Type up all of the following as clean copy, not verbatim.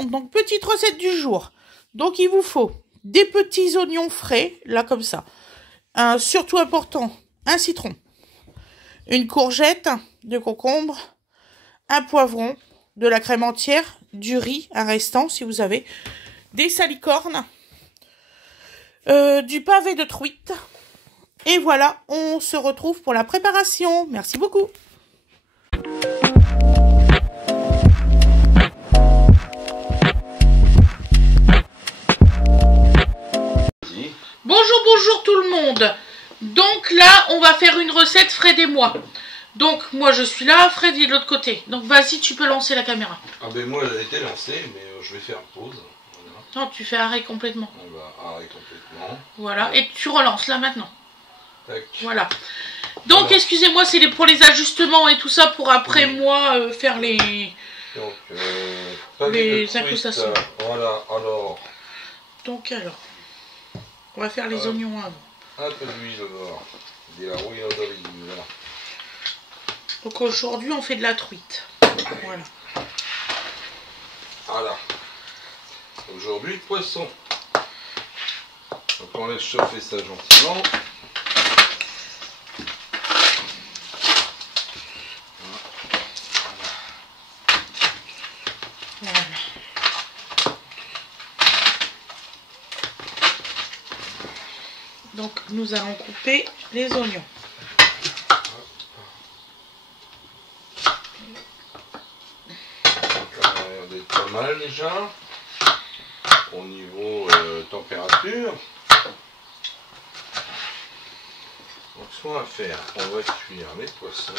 monde. Donc, petite recette du jour. Donc, il vous faut des petits oignons frais, là, comme ça. Surtout important, un citron. Une courgette, deux concombres, un poivron, de la crème entière, du riz, un restant, si vous avez, des salicornes, du pavé de truite. Et voilà, on se retrouve pour la préparation. Merci beaucoup. Bonjour, bonjour tout le monde. Donc là, on va faire une recette Fred et moi. Donc moi je suis là, Fred est de l'autre côté. Donc vas-y, tu peux lancer la caméra. Ah ben moi elle a été lancée, mais je vais faire pause. Voilà. Non, tu fais arrêt complètement. On va arrêter complètement. Voilà, et tu relances là maintenant. Tac. Voilà. Donc voilà. Excusez-moi, c'est pour les ajustements et tout ça pour après moi faire les... Donc, les incrustations. Voilà, alors. Donc alors, on va faire les oignons avant. Un peu d'huile d'or. De la rouille d'olive. Donc aujourd'hui on fait de la truite. Voilà. Voilà. Aujourd'hui poisson. Donc on laisse chauffer ça gentiment. Voilà. Donc nous allons couper les oignons. Regardez, pas mal déjà. Au niveau température. Donc ce qu'on va faire, on va cuire les poissons.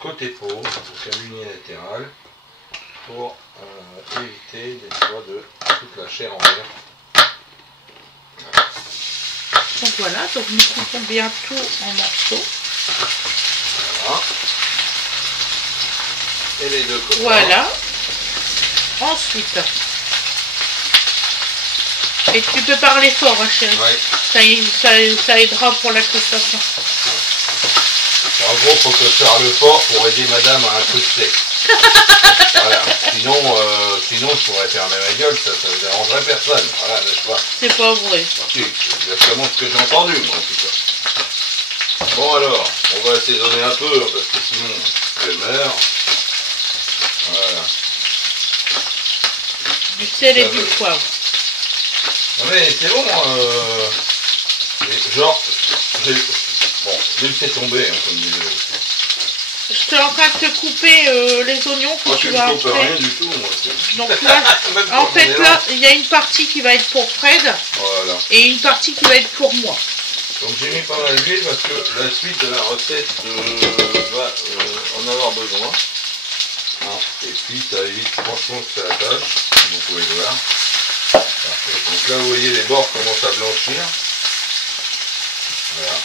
Côté peau, donc à l'unilatéral, pour éviter des fois de toute la chair en l'air. Donc voilà, donc nous coupons bien tout en morceaux. Voilà. Et les deux côtés. Voilà. Ensuite, et tu peux parler fort, hein, chérie. Ouais. Ça aidera pour l'incrustation. En gros, faut que je parle fort pour aider madame à incruster. Voilà. Sinon, je pourrais fermer ma gueule, ça ne dérangerait personne. Voilà, n'est-ce pas? C'est pas vrai. Si, c'est exactement ce que j'ai entendu, moi, en tout cas. Bon, alors, on va assaisonner un peu, parce que sinon, elle meurt. Voilà. Du sel et du poivre. Mais c'est bon, genre, bon, laissez tomber, hein, comme disait. Je suis en train de te couper les oignons que tu vas coupe rien du tout, moi. Donc là, en fait, là, il y a une partie qui va être pour Fred, voilà, et une partie qui va être pour moi. Donc j'ai mis pas mal d'huile parce que la suite de la recette va en avoir besoin. Et puis ça évite franchement que ça attache, vous pouvez le voir. Parfait. Donc là vous voyez les bords commencent à blanchir. Voilà.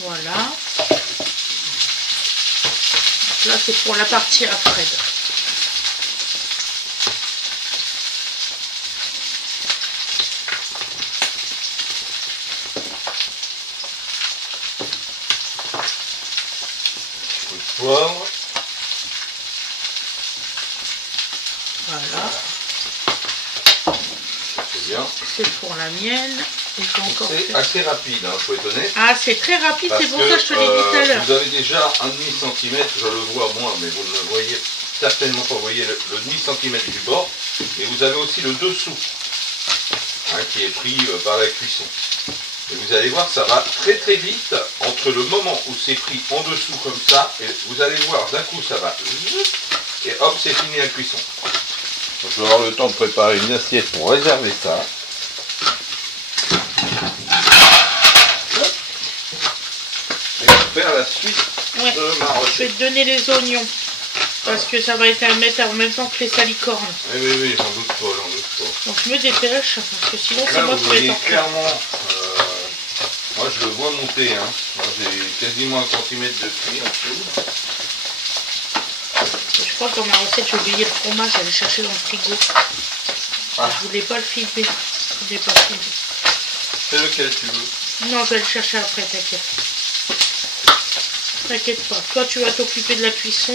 Voilà. Donc là c'est pour la partie à Fred. Poivre. Voilà. C'est bien. C'est pour la mienne. C'est assez rapide, hein, faut étonner. Ah, c'est très rapide, c'est pour ça que je te l'ai dit tout à l'heure. Vous avez déjà un demi-centimètre, je le vois moins, mais vous ne le voyez certainement pas. Vous voyez le demi-centimètre du bord. Et vous avez aussi le dessous, hein, qui est pris par la cuisson. Et vous allez voir, ça va très très vite entre le moment où c'est pris en dessous comme ça, et vous allez voir, d'un coup ça va, et hop, c'est fini la cuisson. Donc je vais avoir le temps de préparer une assiette pour réserver ça. Et faire la suite de ma recette. Je vais te donner les oignons, parce que ça va être à mettre en même temps que les salicornes. Oui, j'en doute pas, Donc je me dépêche, parce que sinon c'est moi qui vais être en clairement, moi je le vois monter, hein. J'ai quasiment 1 centimètre de pli en dessous. Je crois que dans ma recette j'ai oublié le fromage, j'allais chercher dans le frigo. Je voulais pas le filmer. Je voulais pas le filmer. C'est lequel tu veux? Non, je vais le chercher après, t'inquiète. T'inquiète pas. Toi, tu vas t'occuper de la cuisson.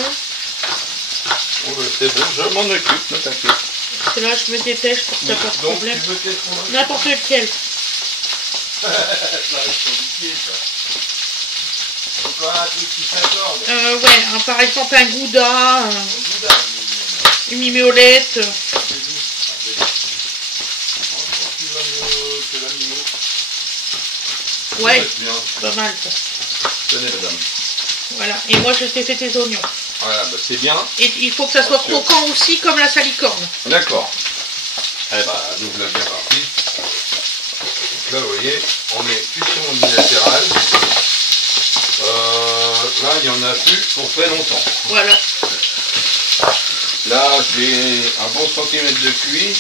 Oh, c'est bon, je m'en occupe, ne t'inquiète. Parce que là, je me dépêche pour que t'as pas de Donc, problème. tu veux quel fromage? N'importe lequel. Ça reste sur du pied, ça. Encore un truc qui s'accorde. Ouais, par exemple un gouda, Gouda, une mimolette. tu vas me l'animaux. Ouais, Bien. pas mal ça. Tenez, madame. Voilà, et moi je t'ai fait tes oignons. Voilà, bah c'est bien. Et il faut que ça soit croquant aussi comme la salicorne. D'accord. Eh bah, nous voilà bien parti. Donc là, vous voyez, on est cuisson unilatérale. Là, il n'y en a plus pour très longtemps. Voilà. Là, j'ai un bon centimètre de cuit.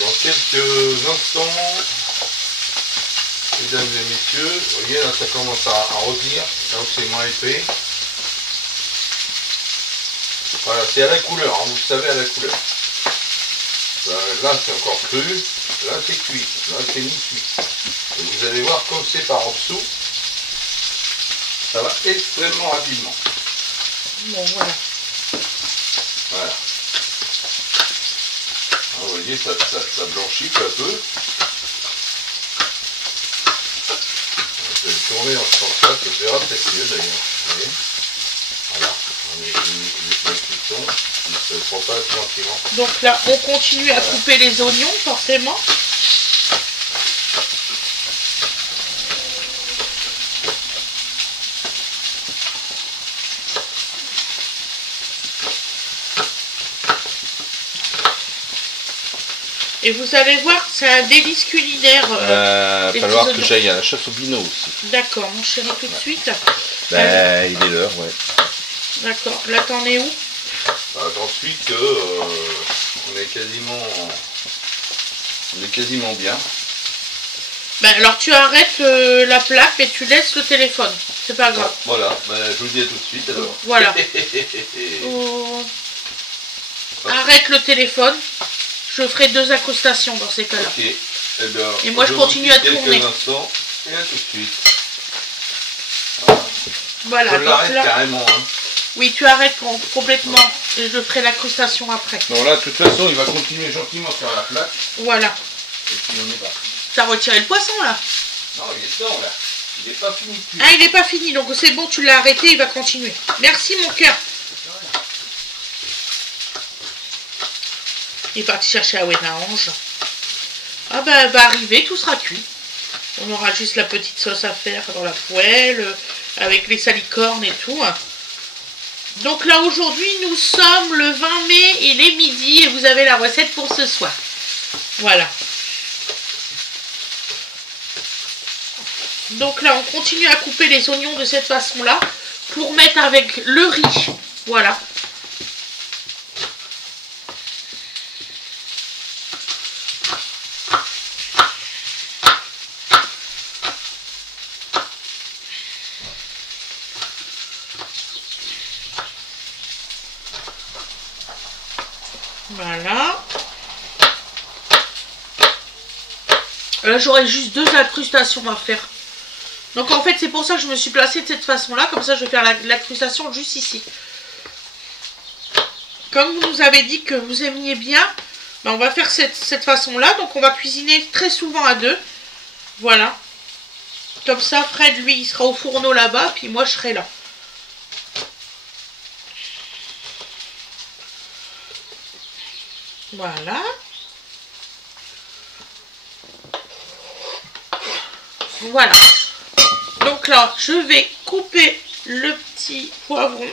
Dans quelques instants, mesdames et messieurs, vous voyez, là, ça commence à revenir. Là où c'est moins épais. Voilà, c'est à la couleur, hein, vous le savez, à la couleur. Là, c'est encore cru. Là, c'est cuit. Là, c'est mi-cuit. Et vous allez voir, comme c'est par en dessous, ça va extrêmement rapidement. Bon, voilà. Voilà. Alors, vous voyez, ça blanchit peu à peu. Je vais le tourner en ce sens-là, ça se verra peut-être mieux d'ailleurs. Vous voyez, voilà. On est le cuisson qui se propage gentiment. Donc là, on continue à couper les oignons, forcément. Et vous allez voir, c'est un délice culinaire. Il va falloir que oignons. j'aille à la chasse au binot aussi. D'accord, mon chéri, tout de suite. Ben, il est l'heure, ouais. D'accord, là t'en es où? Ensuite, on est quasiment bien. Ben, alors tu arrêtes la plaque et tu laisses le téléphone. C'est pas grave. Voilà, ben, je vous le dis à tout de suite alors. Voilà. Arrête le téléphone. Je ferai 2 incrustations dans ces cas-là. Ok. Eh bien, et moi je continue à tourner. Instants, et à tout de suite. Voilà. Je Donc l'arrête là, carrément. Hein. oui, tu arrêtes complètement. Et je ferai l'incrustation après. Bon là, de toute façon, il va continuer gentiment sur la plaque. Voilà. Et puis on est parti. T'as retiré le poisson là? Non, il est dedans là. Il n'est pas fini. Ah, il n'est pas fini, donc c'est bon, tu l'as arrêté, il va continuer. Merci mon cœur. Il est parti chercher la Wenange. Ah ben, elle va arriver, tout sera cuit. On aura juste la petite sauce à faire dans la poêle, avec les salicornes et tout. Donc là, aujourd'hui, nous sommes le 20 mai, il est midi et vous avez la recette pour ce soir. Voilà. Donc là, on continue à couper les oignons de cette façon-là pour mettre avec le riz. Voilà. Voilà. Là, j'aurai juste 2 incrustations à faire. Donc en fait, c'est pour ça que je me suis placée de cette façon-là. Comme ça, je vais faire l'incrustation juste ici. Comme vous nous avez dit que vous aimiez bien, ben, on va faire cette façon-là. Donc on va cuisiner très souvent à 2. Voilà. Comme ça, Fred, lui, il sera au fourneau là-bas. Puis moi, je serai là. Voilà. Voilà. Donc là, je vais couper le petit poivron.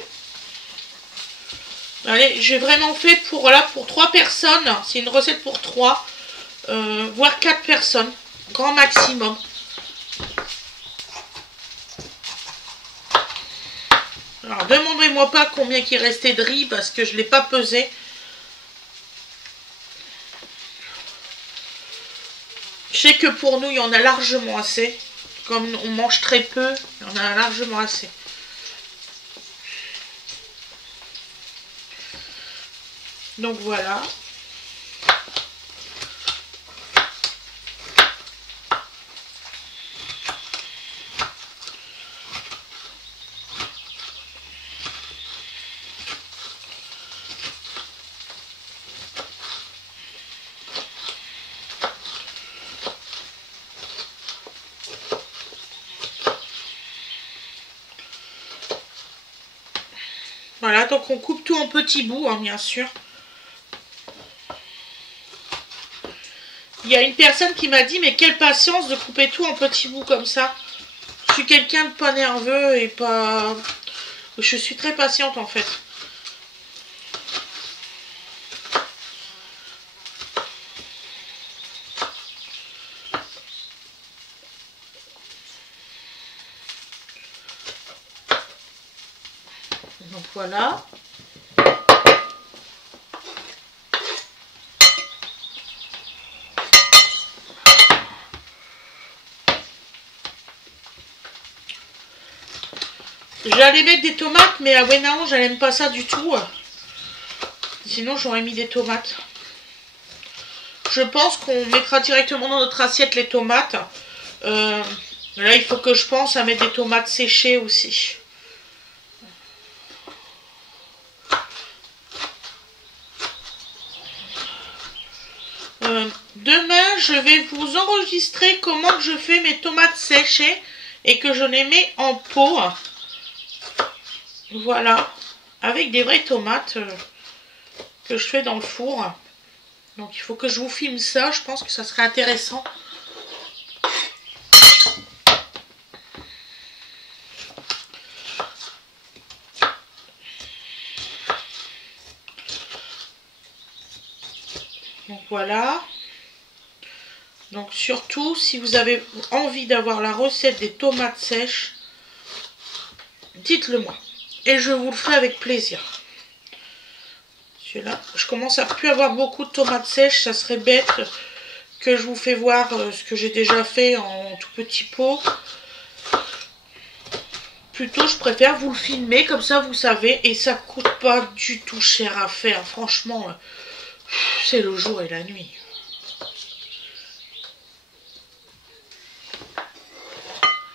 Allez, j'ai vraiment fait pour 3 personnes. C'est une recette pour 3, voire 4 personnes. Grand maximum. Alors, demandez-moi pas combien il restait de riz parce que je ne l'ai pas pesé. Je sais que pour nous, il y en a largement assez. Comme on mange très peu, il y en a largement assez. Donc voilà. Voilà, donc on coupe tout en petits bouts, hein, bien sûr. Il y a une personne qui m'a dit, mais quelle patience de couper tout en petits bouts comme ça. Je suis quelqu'un de pas nerveux et pas... Je suis très patiente en fait. Donc voilà. J'allais mettre des tomates, mais à Wenange, elle aime pas ça du tout. Sinon, j'aurais mis des tomates. Je pense qu'on mettra directement dans notre assiette les tomates. Là, il faut que je pense à mettre des tomates séchées aussi. Demain, je vais vous enregistrer comment je fais mes tomates séchées et que je les mets en pot. Voilà, avec des vraies tomates que je fais dans le four. Donc il faut que je vous filme ça, je pense que ça serait intéressant. Donc voilà. Donc surtout, si vous avez envie d'avoir la recette des tomates sèches, dites-le moi. Et je vous le ferai avec plaisir. Là, je commence à plus avoir beaucoup de tomates sèches. Ça serait bête que je vous fais voir ce que j'ai déjà fait en tout petit pot. Plutôt, je préfère vous le filmer. Comme ça, vous savez. Et ça coûte pas du tout cher à faire. Franchement, c'est le jour et la nuit.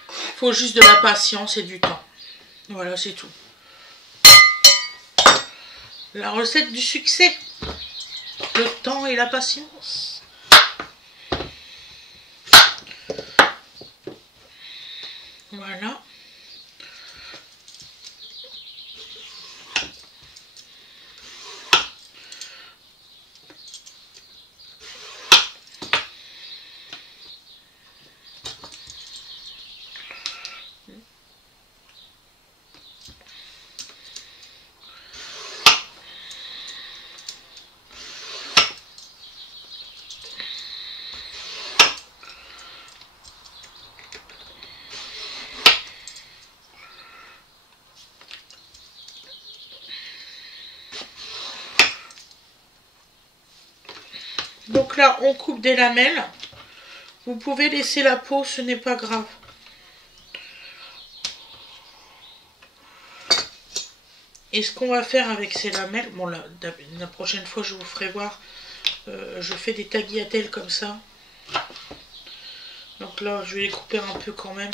Il faut juste de la patience et du temps. Voilà, c'est tout. La recette du succès. Le temps et la patience. Voilà. Donc là, on coupe des lamelles. Vous pouvez laisser la peau, ce n'est pas grave. Et ce qu'on va faire avec ces lamelles, bon la prochaine fois je vous ferai voir, je fais des tagliatelles comme ça. Donc là, je vais les couper un peu quand même.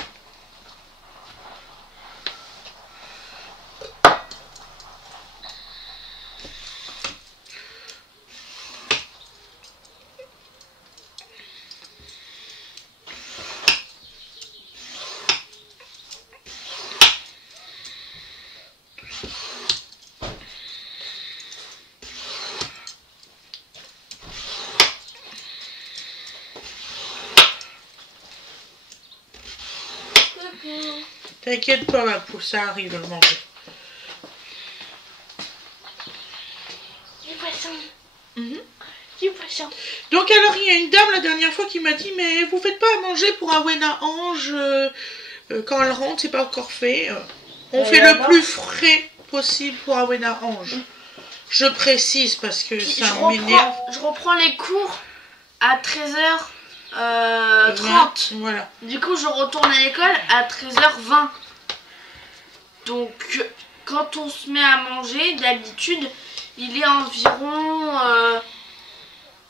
T'inquiète pas, ma poule, ça arrive à le manger. Du poisson. Mm-hmm. Du poisson. Donc alors, il y a une dame la dernière fois qui m'a dit, mais vous faites pas à manger pour Awena Ange quand elle rentre, c'est pas encore fait. On fait le plus frais possible pour Awena Ange. Je précise parce que ça m'énerve. Je reprends les cours à 13h30. Voilà. Du coup, je retourne à l'école à 13h20. Donc, quand on se met à manger, d'habitude, il est environ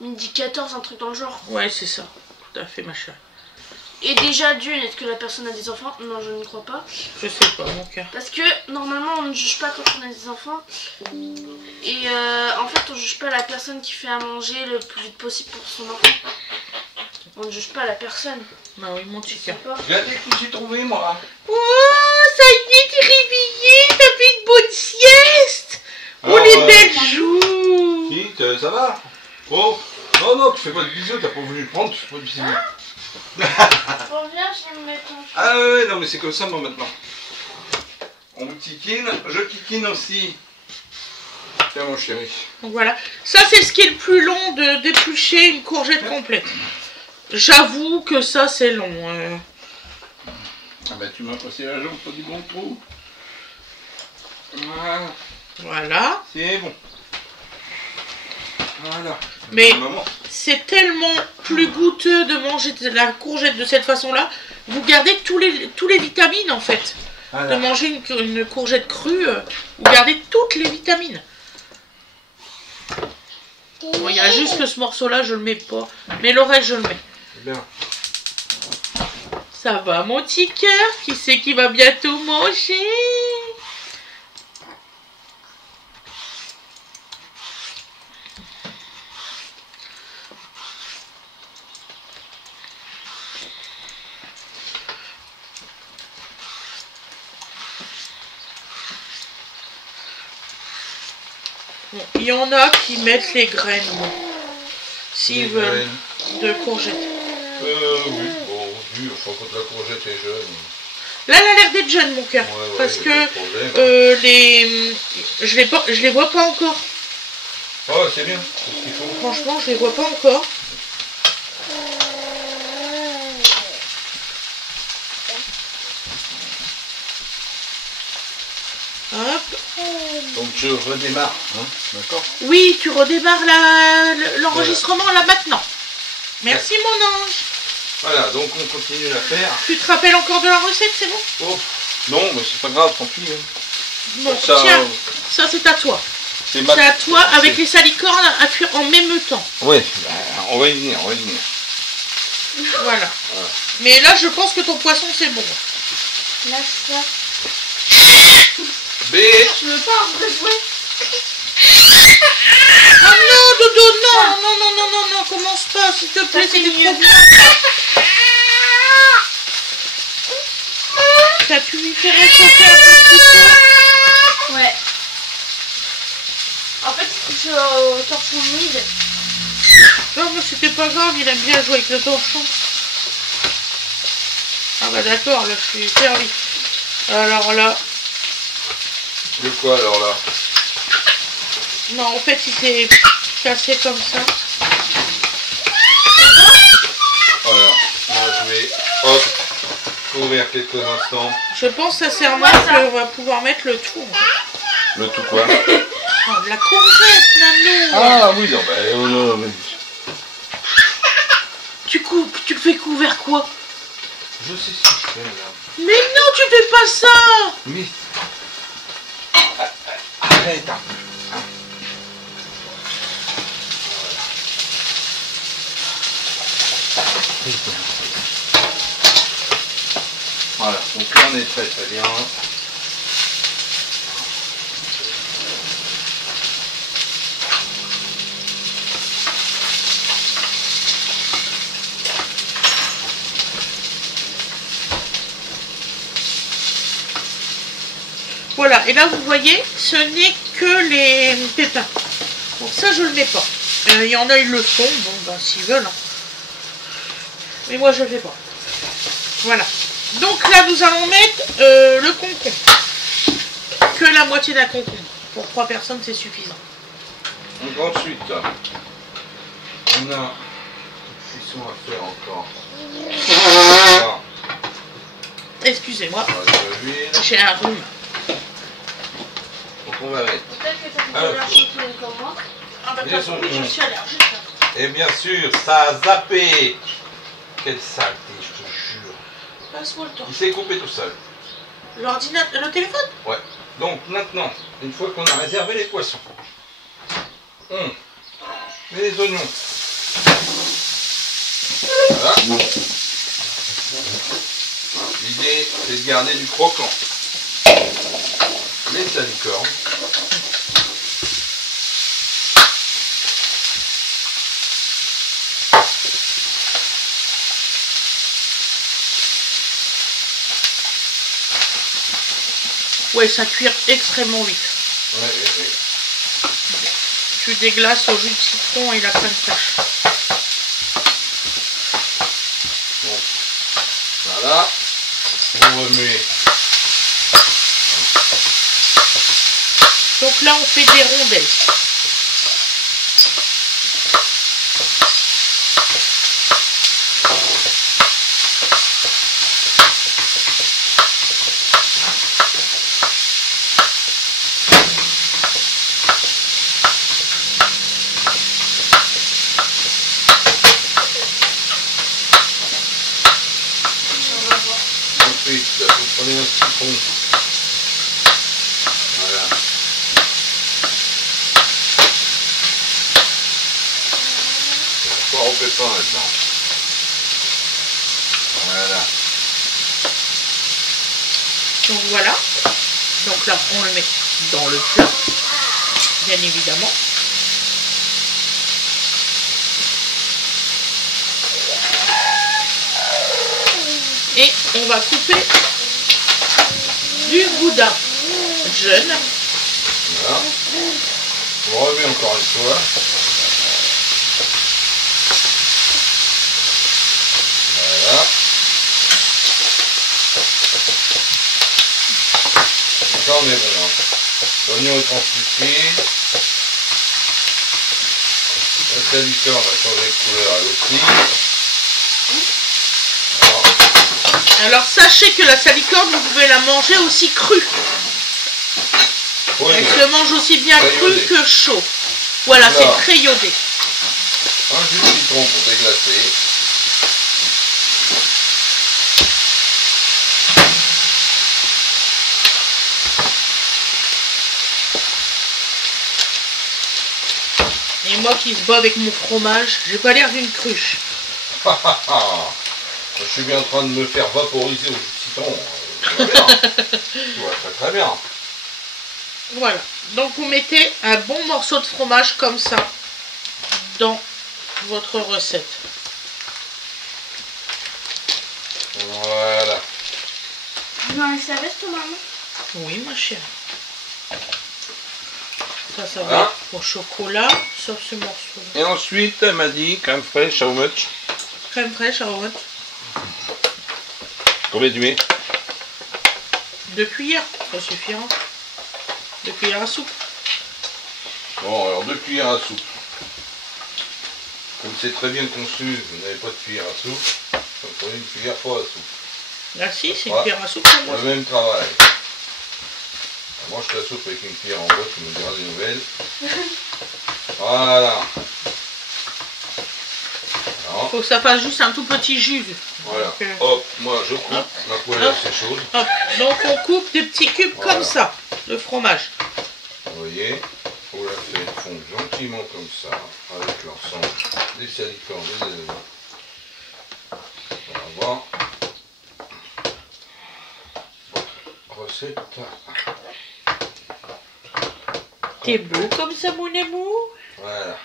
midi 14, un truc dans le genre. Ouais, c'est ça. Tout à fait, ma chérie. Et déjà, d'une, est-ce que la personne a des enfants? Non, je ne crois pas. Je sais pas, mon cœur. Parce que, normalement, on ne juge pas quand on a des enfants. Et en fait, on ne juge pas la personne qui fait à manger le plus vite possible pour son enfant. On ne juge pas la personne. Bah oui, mon petit cœur. Regardez qui j'ai trouvé, moi. Oh, ça y est, t'es réveillé, t'as fait une bonne sieste. Oh, Alors, les belles joues. Kit, ça va? Oh, non, tu fais pas de bisous, t'as pas voulu le prendre, tu fais pas de bisous. Reviens, je vais me mettre en Ah ouais, non mais c'est comme ça moi maintenant. On vous kikine, je kikine aussi. Tiens mon chéri. Donc voilà, ça c'est ce qui est le plus long de d'éplucher une courgette complète. J'avoue que ça c'est long. Ah bah tu m'as passé la jambe, pas du bon trou. Voilà, Voilà. c'est bon. Voilà. Mais Maman. c'est tellement plus goûteux de manger de la courgette de cette façon-là. Vous gardez tous les vitamines en fait. Voilà. De manger une courgette crue, vous gardez toutes les vitamines. Bon, il y a juste que ce morceau-là, je le mets pas. Mais le reste, je le mets. C'est bien. Ça va, mon petit cœur? Qui c'est qui va bientôt manger? Bon, il y en a qui mettent les graines, bon, s'ils veulent, de courgettes. Oui, bon, oui, enfin quand la courgette est jeune. Là, elle a l'air d'être jeune, mon cœur, Ouais, parce y a que pas de problème. je les vois pas encore. Oh, c'est bien, c'est ce qu'il faut. Franchement, je les vois pas encore. Hop. Donc je redémarre, hein, d'accord? Oui, tu redémarres l'enregistrement là maintenant. Merci, mon ange. Voilà, donc on continue l'affaire. Tu te rappelles encore de la recette, c'est bon? Oh, non, mais c'est pas grave, tant pis. Hein. Bon, Ça, tiens, ça c'est à toi. C'est C'est à toi avec les salicornes à cuire en même temps. Ouais, bah, on va y venir, on va y venir. Voilà. Mais là, je pense que ton poisson, c'est bon. Lâche ça. B. Je veux pas en jouer. Ah non, Dodo, non, commence pas, s'il te plaît, c'est trop bien. T'as pu lui faire réchauffer un petit peu? Ouais. En fait, il touche au torchon humide. Non, mais c'était pas grave, il aime bien jouer avec le torchon. Ah bah d'accord, là, je suis servi. Alors là... De quoi alors là? Non, en fait, il s'est cassé comme ça. Voilà, moi je vais, hop, couvrir quelques instants. Je pense sincèrement qu'on va pouvoir mettre le tout. En fait. Le tout quoi? Oh, de la courgette, Nano. Ah oui, non, bah, non, mais... Tu fais couvert quoi? Je sais ce que je fais là. Mais non, tu fais pas ça. Mais... Arrête un peu. Hein. Voilà, donc là on est très très bien. Voilà, et là vous voyez, ce n'est que les pépins. Donc ça je le mets pas. Il y en a, ils le font, bon ben s'ils veulent. Hein. Mais moi je le fais pas. Voilà. Donc là nous allons mettre le concombre. Que la moitié d'un concombre. Pour 3 personnes c'est suffisant. Donc ensuite, on a une cuisson à faire encore. Voilà. Excusez-moi, Voilà, de l'huile. j'ai un rhume. Donc on va mettre. Peut-être que t'as fait allergique comme moi. Ah bah Bien oui, sûr. je suis allergique. Et bien sûr, ça a zappé. Quelle saleté, je te jure. Passe-moi le temps. Il s'est coupé tout seul. L'ordinateur, le téléphone? Ouais. Donc maintenant, une fois qu'on a réservé les poissons, on met les oignons. Voilà. L'idée, c'est de garder du croquant. Les salicornes. Ouais, ça cuit extrêmement vite. Ouais. Tu déglaces au jus de citron et la crème fraîche. Bon. Voilà. Vous remuez. Donc là, on fait des rondelles. Ensuite, vous prenez un citron. Voilà. Poire au pépin maintenant. Voilà. Donc voilà. Donc là, on le met dans le plat, bien évidemment. Et on va couper du gouda jeune. Voilà. On remet encore une fois. Voilà. Ça on est bon. Hein. L'oignon est translucide. La salicorne va changer de couleur elle aussi. Alors sachez que la salicorne, vous pouvez la manger aussi crue. Oui, Elle se mange aussi bien très crue iodé. que chaud. Voilà, Voilà. c'est très iodé. Un jus de citron pour déglacer. Et moi qui se bats avec mon fromage, j'ai pas l'air d'une cruche. Je suis bien en train de me faire vaporiser au jus de citron. Tout va bien. Tout va très très bien. Voilà. Donc vous mettez un bon morceau de fromage comme ça dans votre recette. Voilà. Non, ça reste maman. Oui, ma chérie. Ça va Voilà. être au chocolat, sauf ce morceau-là. Et ensuite, elle m'a dit crème fraîche, how much? Crème fraîche, aromat. Combien tu mets? 2 cuillères, ça suffira. 2 cuillères à soupe. Bon, alors 2 cuillères à soupe. Comme c'est très bien conçu, vous n'avez pas de cuillère à soupe, vous prenez une cuillère pas à soupe. Là, si, c'est une Ouais. cuillère à soupe pour moi. Le même travail. Alors, mange ta soupe avec une cuillère en bois, tu me diras des nouvelles. Voilà. Alors, Faut que ça fasse juste un tout petit jus. voilà. Donc, Hop, moi je coupe. Hop. Ma poêle est Hop. assez chaude. hop. Donc on coupe des petits cubes Voilà. comme ça, de fromage. Vous voyez, vous la faites fondre gentiment comme ça, avec l'ensemble des salicornes et des oignons. On va voir. Recette. T'es beau comme ça, mon amour. Voilà.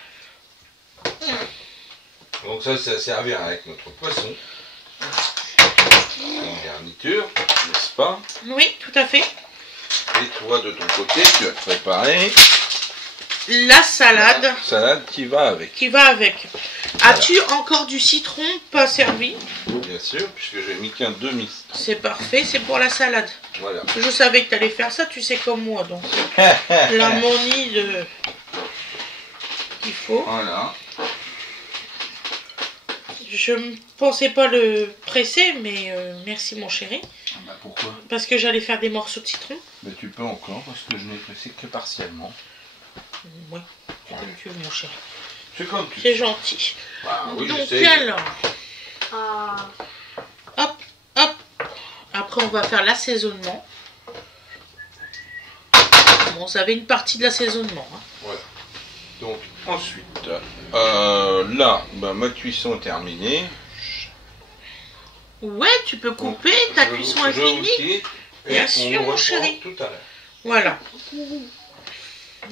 Donc ça, c'est à servir avec notre poisson. Une garniture, n'est-ce pas? Oui, tout à fait. Et toi, de ton côté, tu as préparé La salade la salade qui va avec. qui va avec. As-tu encore du citron pas servi? Bien sûr, puisque j'ai mis qu'un demi. C'est parfait, c'est pour la salade. Voilà. Je savais que tu allais faire ça, tu sais comme moi, donc l'harmonie de qu'il faut. Voilà. Je ne pensais pas le presser, mais merci mon chéri, Bah pourquoi? parce que j'allais faire des morceaux de citron. Mais tu peux encore, parce que je n'ai pressé que partiellement. Oui, c'est comme tu veux mon chéri. C'est comme tu C'est sais. gentil. Bah oui, Donc je sais. alors, Ah. hop, hop. Après on va faire l'assaisonnement. Bon, vous avez une partie de l'assaisonnement. Hein. Voilà. Donc ensuite, là, bah, ma cuisson est terminée. Ouais, tu peux couper, ta cuisson est Je vous finie. quitte et Bien on sûr, nous mon reprend chéri. tout à l'heure. Voilà.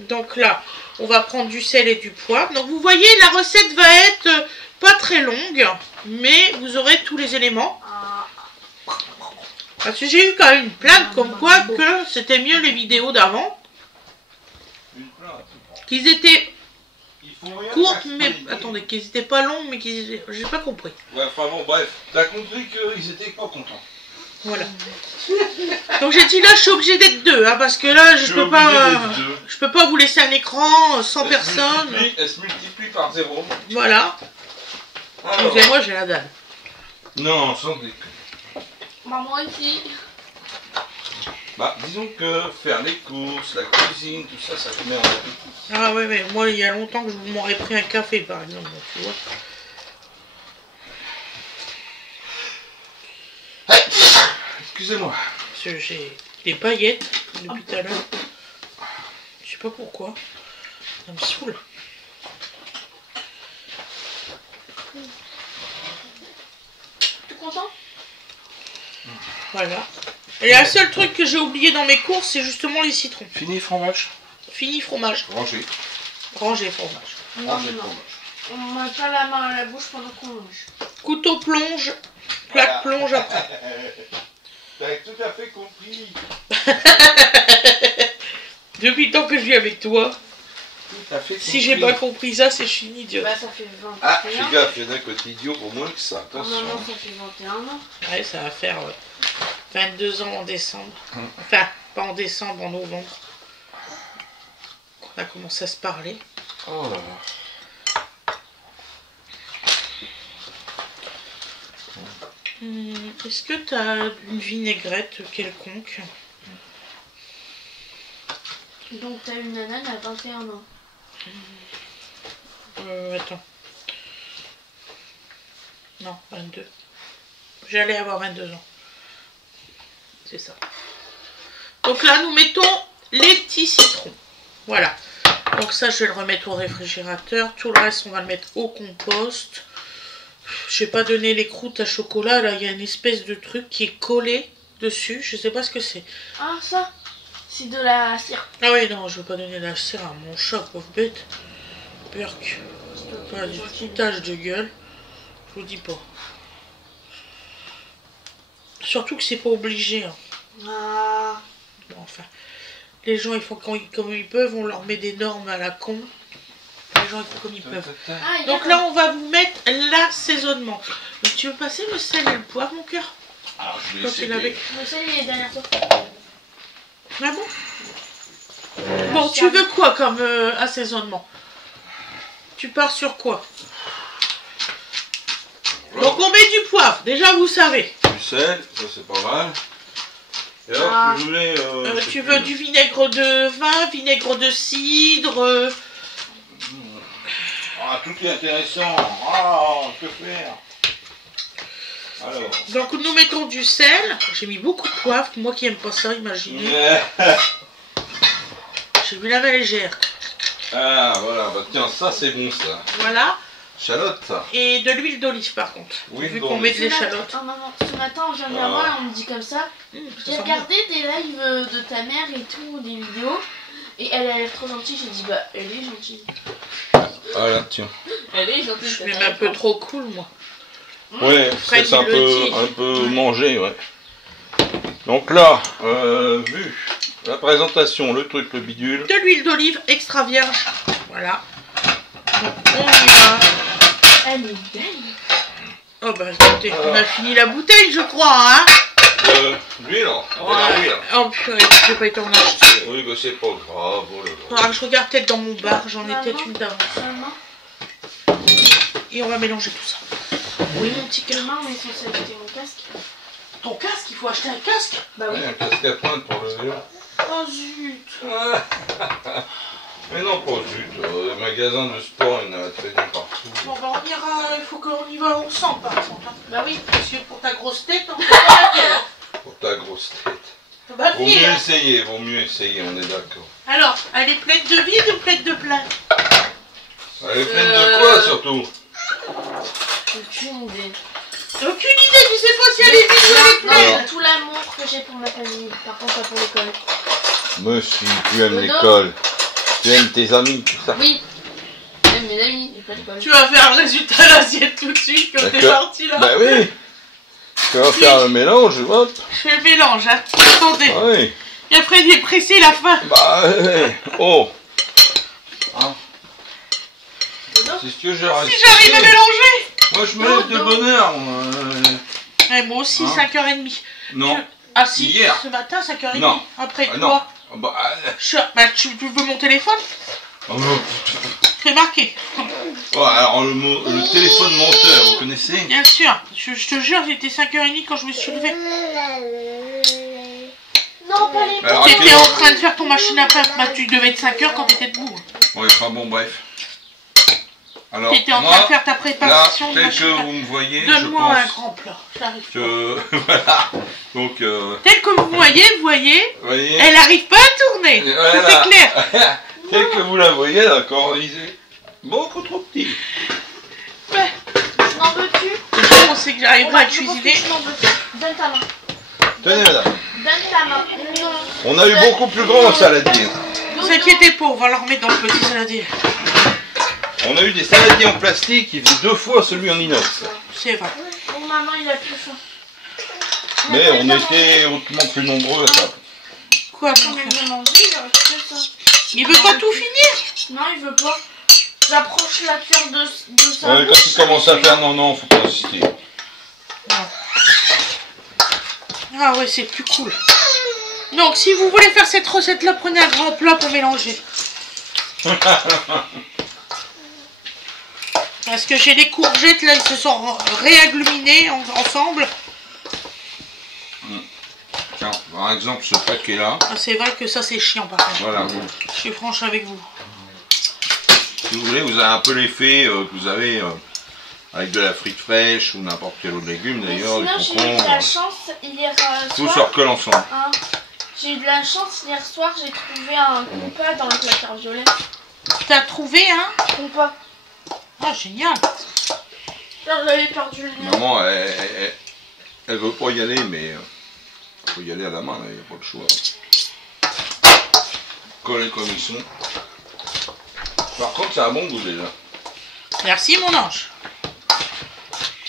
Donc là, on va prendre du sel et du poivre. Donc vous voyez, la recette va être pas très longue, mais vous aurez tous les éléments. Ah. Parce que j'ai eu quand même une plainte comme quoi que c'était mieux les vidéos d'avant. Une plainte. Qu'ils étaient Ils font rien courtes, casser. mais... Attendez, qu'ils étaient pas longues, mais qu'ils étaient... J'ai pas compris. Ouais, enfin bon, bref. T'as compris qu'ils étaient pas contents. Voilà. Donc j'ai dit là, je suis obligée d'être deux, hein, parce que là, je peux pas vous laisser un écran sans personne. Elle se multiplie par 0. Voilà. Alors, Excusez-moi, j'ai la dalle. non, sans déconner. Bah, moi aussi. Bah, disons que faire les courses, la cuisine, tout ça, ça te met en appétit. Ah ouais, mais moi, il y a longtemps que je m'aurais pris un café, par exemple. Donc, tu vois. Excusez-moi. Parce que j'ai des paillettes depuis tout à l'heure. Je sais pas pourquoi. Ça me saoule. Tu es content? Voilà. Et le seul truc que j'ai oublié dans mes courses, c'est justement les citrons. Fini fromage. Fini fromage. Rangé. Rangé fromage. Non, Rangé non, non. fromage. On ne met pas la main à la bouche pendant qu'on mange. Couteau plonge. Plaque plonge après. T'as tout à fait compris. Depuis le temps que je vis avec toi, Tout à fait si j'ai pas compris ça, c'est je suis une idiote. Bah, ça fait 21. Ah, fais gaffe, il y en a côté idiot pour moins que ça. Oh, Attention. non, ça fait 21 ans. Ouais, ça va faire 22 ans en décembre. Enfin, pas en décembre, en novembre. On a commencé à se parler. Oh là là. Est-ce que tu as une vinaigrette quelconque? Donc, t'as une nana à 21 ans. Attends. Non, 22. J'allais avoir 22 ans. C'est ça. Donc là, nous mettons les petits citrons. Voilà. Donc ça, je vais le remettre au réfrigérateur. Tout le reste, on va le mettre au compost. Je vais pas donner les croûtes à chocolat. Là, il y a une espèce de truc qui est collé dessus. Je sais pas ce que c'est. Ah, ça, c'est de la cire. Ah oui, non, je veux pas donner la cire à mon chat, pauvre bête. Perk. Pas du foutage de gueule. Je vous dis pas. Surtout que c'est pas obligé. Hein. Ah. Bon, enfin, les gens ils font comme ils peuvent, on leur met des normes à la con. Les gens ils font comme ils peuvent. Ah, Donc là, on va vous mettre l'assaisonnement. Donc, tu veux passer le sel et le poivre, mon cœur? Alors, je vais Quand tu essayer. l'avais. Le sel, il est derrière toi. Ah bon? Bon, tu veux quoi comme assaisonnement? Tu pars sur quoi? Donc on met du poivre, déjà vous savez. Du sel, ça c'est pas mal. Et alors, tu voulais. Tu veux du vinaigre de vin, vinaigre de cidre. Ah, tout est intéressant. Ah, que faire? Alors. Donc nous mettons du sel. J'ai mis beaucoup de poivre, moi qui aime pas ça, imaginez. J'ai mis la main légère. Ah, voilà, bah tiens, ça c'est bon ça. Voilà. Chalotte. Et de l'huile d'olive par contre. Oui, Vu bon. qu'on met de Ce matin- l'échalote. Oh maman, ce matin on vient vers moi et on me dit comme ça. Ça J'ai sent regardé des lives de ta mère et tout, des vidéos. Et elle a l'air trop gentille. J'ai dit bah elle est gentille. Voilà, tiens. Elle est gentille. bien. Je suis même un peu trop cool moi. Ouais, Fred, c'est un il le peu, dit. Ouais. mangé, ouais. Donc là, vu la présentation, le truc, le bidule. De l'huile d'olive extra vierge. Voilà. Donc on y va. Elle est belle. Oh bah écoutez, on a fini la bouteille je crois hein. L'huile, là. Ouais. Oh purée, j'ai pas été en acheter. Oui, bah c'est pas grave. Oh là là. Faudra que je regarde peut-être dans mon bar, j'en ai peut-être une d'avance. Maman, Et on va mélanger tout ça. Oui mon petit cœur. demain on est censé acheter mon casque. Ton casque, il faut acheter un casque. Bah oui. Ouais, un casque à pointe pour le vélo. Oh zut. Mais non, pas zut. Les magasins de sport, il y en a très bien partout. Bon bah on ira, il faut qu'on y va ensemble par exemple. Hein. Bah oui. Parce que pour ta grosse tête, on peut pas laquelle. Hein. Pour ta grosse tête. Faut pas Vaut venir, mieux hein. essayer, on est d'accord. Alors, elle est pleine de vide ou pleine de plein? Elle est pleine de quoi surtout? Aucune idée. Aucune idée, tu sais pas si elle est vide ou elle est pleine. Non, tout l'amour que j'ai pour ma famille. Par contre, pas pour l'école. Monsieur, tu aimes Dodo. l'école. Tu aimes tes amis, tout ça. Oui. Même mes amis, et pas l'école. Tu vas faire le résultat à l'assiette tout de suite quand t'es D'accord. parti là. Bah oui. Tu vas faire le mélange, hop. Je fais le mélange, hein. Attendez. Ah oui. Et après, il est pressé la fin. Bah, oh. Hein. C'est ce que j'arrive. Si j'arrive à mélanger. Moi, je me lève de bonne heure. Et moi aussi, Hein 5h30. Non. Ah si, Hier. ce matin, 5h30. Non. Après Ah, quoi non. Bah, Bah, tu veux mon téléphone? oh, non. C'est marqué. Oh, alors, le téléphone menteur, vous connaissez? Bien sûr. Je te jure, j'étais 5h30 quand je me suis levée. Non, pas les Alors, T'étais en train de faire ton machine à pain. Bah, tu devais être 5h quand t'étais debout. Ouais, enfin bon, bref. Alors, T'étais en train moi, de faire ta là, préparation de tel machine que à pain. vous me voyez, je Donne-moi un pense grand plat. J'arrive pas. que... Voilà. Donc, Tel que vous voyez, vous voyez, elle arrive pas à tourner. voilà. C'est clair. Tel que vous la voyez, d'accord, il est beaucoup trop petit. Ouais. Tu n'en veux-tu? On sait que j'arrive pas à Je pense que cuisiner. tu n'en veux plus. Donne ta main. Tenez, madame. Donne ta main. Non. On a eu beaucoup plus grand au saladier. Ne vous inquiétez pas, on va leur mettre dans le petit saladier. On a eu des saladiers en plastique qui faisaient 2 fois celui en inox. C'est vrai. Bon, maman, il a plus faim. Mais on était hautement plus nombreux à table. Quoi, mon Quand il frère? veut manger, il reste que ça. Il veut pas tout finir? Non, il veut pas. J'approche la cuillère de sa Ouais, quand bouche. tu commences à faire non, faut pas insister. Ah ouais, c'est plus cool. Donc, si vous voulez faire cette recette-là, prenez un grand plat pour mélanger. Parce que j'ai des courgettes, là, ils se sont réagglutinées ensemble. Tiens, par exemple, ce paquet-là. Ah, c'est vrai que ça, c'est chiant, par contre. Voilà. Je suis franche avec vous. Si vous voulez, vous avez un peu l'effet que vous avez avec de la frite fraîche ou n'importe quel autre légume d'ailleurs, du Sinon, j'ai eu de la concombre. chance hier Tout se soir. recolle ensemble. Hein, j'ai eu de la chance hier soir, j'ai trouvé un compas dans le placard violet. T'as trouvé, hein? Compas. Ah, génial. Là, j'avais perdu le nom. Maman, elle veut pas y aller, mais faut y aller à la main, il n'y a pas de choix. Collés comme ils sont. Par contre, ça a bon goût déjà. Merci, mon ange.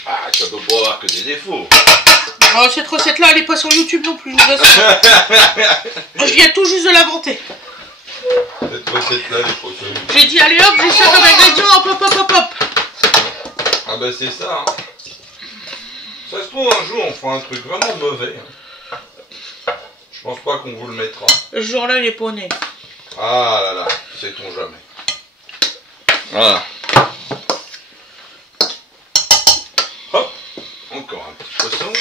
Ah, ça peut pas avoir que des défauts. Oh, cette recette-là, elle est pas sur YouTube non plus, je vous assure. Je viens tout juste de l'inventer. Cette recette-là, elle est pas sur YouTube. J'ai dit, allez hop, j'ai ça comme ingrédient, hop, hop, hop, hop, hop. Ah bah c'est ça. Hein. Ça se trouve, un jour, on fera un truc vraiment mauvais. Hein. Je pense pas qu'on vous le mettra. Ce jour-là, il est pas né. Ah là là, sait-on jamais. Voilà. Hop, encore un petit poisson.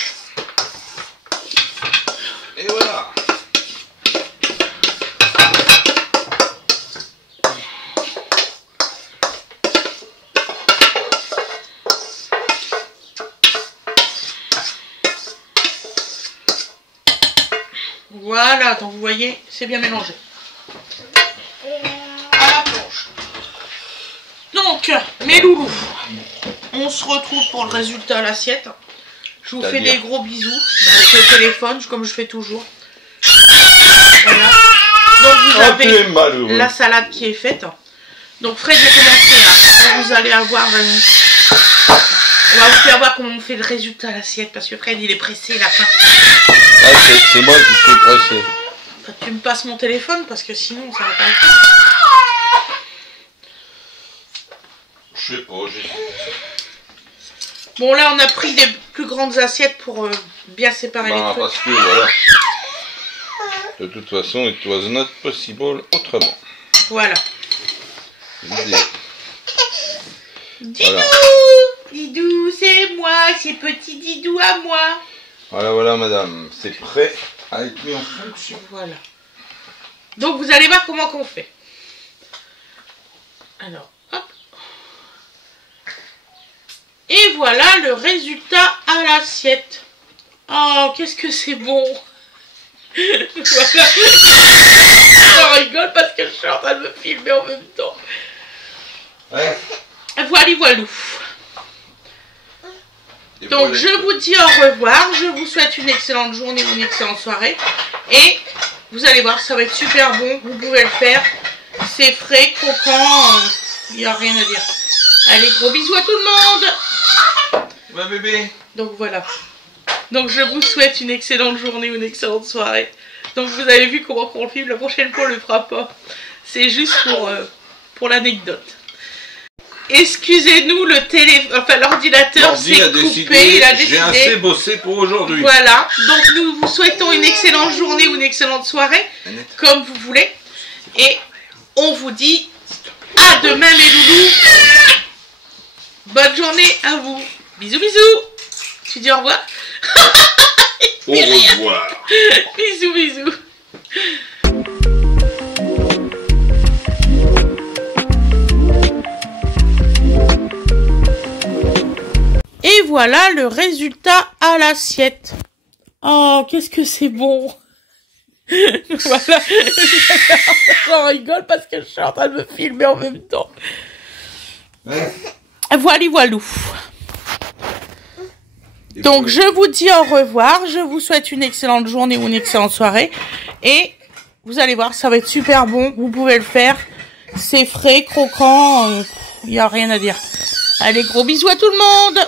Et voilà. Voilà, donc vous voyez, c'est bien mélangé. À la planche. Donc, mes loulous, on se retrouve pour le résultat à l'assiette. Je vous fais des gros bisous avec le téléphone, comme je fais toujours. Voilà. Donc vous avez la salade qui est faite. Donc Fred, j'ai commencé là. Donc, vous allez avoir... on va vous faire voir comment on fait le résultat à l'assiette, parce que Fred, il est pressé, la fin. Ah, c'est moi qui suis pressé. Tu me passes mon téléphone, parce que sinon, ça va pas le faire. Je sais pas, j'ai... Bon, là, on a pris des plus grandes assiettes pour bien séparer les trucs. Parce que, voilà. De toute façon, it was not possible autrement. Voilà. L'idée. Didou, Voilà. Didou, c'est moi, c'est petit Didou à moi. Voilà, voilà, madame. C'est prêt à être mis en fonction. Voilà. Donc, vous allez voir comment qu'on fait. Alors, hop. Et voilà le résultat à l'assiette. Oh, qu'est-ce que c'est bon. Voilà. Je rigole parce que je suis en train de me filmer en même temps. Ouais. Voilà, voilou. Donc je vous dis au revoir, je vous souhaite une excellente journée ou une excellente soirée. Et vous allez voir, ça va être super bon, vous pouvez le faire. C'est frais, croquant, il n'y a rien à dire. Allez, gros bisous à tout le monde. Ouais, bébé. Donc voilà. Donc je vous souhaite une excellente journée ou une excellente soirée. Donc vous avez vu comment on le filme, la prochaine fois on le fera pas. C'est juste pour l'anecdote. Excusez-nous, l'ordinateur s'est coupé, il a décidé. J'ai assez bossé pour aujourd'hui. Voilà, donc nous vous souhaitons une excellente journée ou une excellente soirée, comme vous voulez. Et on vous dit à demain mes loulous. Bonne journée à vous. Bisous bisous. Tu dis au revoir. Au revoir. Bisous bisous. Et voilà le résultat à l'assiette. Oh, qu'est-ce que c'est bon. Voilà. J'en rigole parce que je suis en train de me filmer en même temps. Ouais. Voilà, voilou. Donc, je vous dis au revoir. Je vous souhaite une excellente journée ou une excellente soirée. Et vous allez voir, ça va être super bon. Vous pouvez le faire. C'est frais, croquant. Il n'y a rien à dire. Allez, gros bisous à tout le monde.